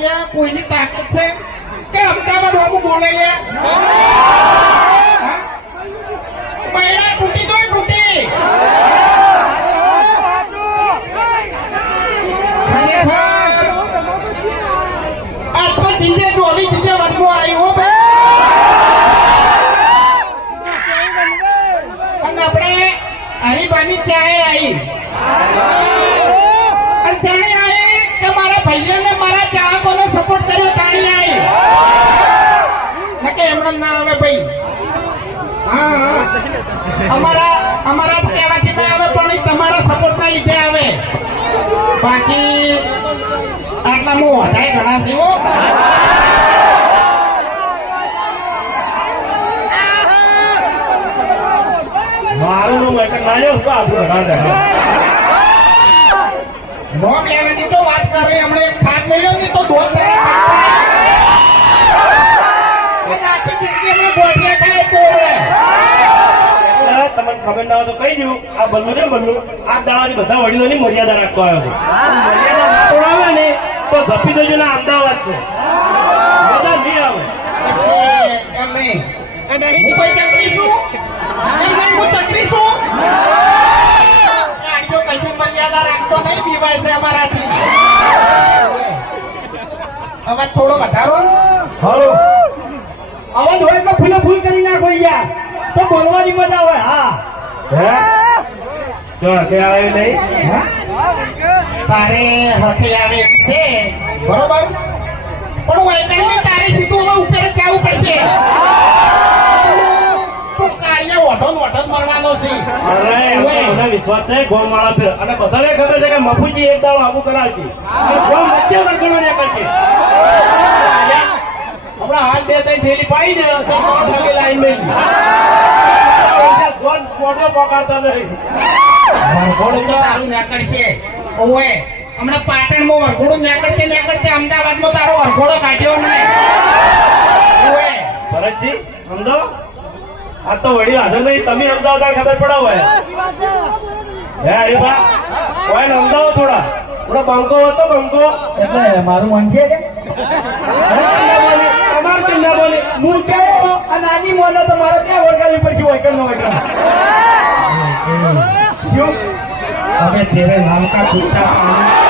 અહીંયા કોઈની તાકાત છે કે અમદાવાદ બાબુ બોલે લે બૈરા તૂટી તો તૂટી આજ તો ધીરે ચોવી ધીરે વર્ગમાં આવ્યો અને આપણે હરીબાની ચાહે આવી અને ચાહે આવી કે મારા ભાઈઓને મારા ચાહકોને સપોર્ટ કર્યો તાણી આવી કે એમણે ના આવે ભાઈ હા અમારા કહેવાથી ના આવે પણ તમારા સપોર્ટ ના લીધે આવે બાકી આટલા હું વધારે ઘણા છે મારું નું મેટર ના લ્યો તો આપણું ઘણા નોટ લેવાની તો વાત કરે હમણે થાક મળ્યો ને તો દોત આખી જિંદગી એમને ગોઠિયા ખાય તોડે તમને ખબર ના હોય તો કહી દઉં આ બલ્લુ છે બલ્લુ આ દાડાની બધા વડીલોની મર્યાદા રાખવા આવ્યો છે મર્યાદા ના તોડાવે ને તો ધપી દેજો ને અમદાવાદ છે બધા નહીં આવે એમ નહીં હું કોઈ ચકરી છું એમ નહીં હું ચકરી છું ગાડીઓ કશું મર્યાદા રાખતો નહીં પીવાય છે અમારાથી હવે થોડો વધારો હાલો અવાજ હોય તો ફૂલે ફૂલ કરી નાખો યાર તો બોલવાની મજા આવે હા તો કે આવે નહીં તારે હથે આવે છે બરોબર પણ હું એકને તારી સીધું હવે ઉપર જ જવું પડશે તું કાલે ઓઢો મરવાનો છે અરે મને વિશ્વાસ છે ગોમ વાળા ફેર અને બધાને ખબર છે કે મફુજી એક દાડો આવું કરાવશે ગોમ વચ્ચે વર્ગણો ને કરશે હમણાં હાથ બે ત્રણ થેલી પાઈ ને તો લાઈન મેં ફોટો પકડતા નહીં વરઘોડું તો તારું નીકળશે ઓએ હમણાં પાટણમાં વરઘોડું નીકળતે અમદાવાદમાં તારો વરઘોડો કાઢ્યો નહીં ઓએ ભરતજી સમજો આ તો વડી હાજર નહીં તમે અમદાવાદ ખબર પડો હોય હે હરીબા કોઈ ને અમદાવાદ થોડા થોડો બંકો હતો બંકો એટલે મારું મન છે અમાર કેમ ના બોલે હું કેવો આ નાની મોનો તો મારે ત્યાં વળગાવી પડશે વૈકલ નો વૈકલ શું હવે તેરે નામ કા કુત્તા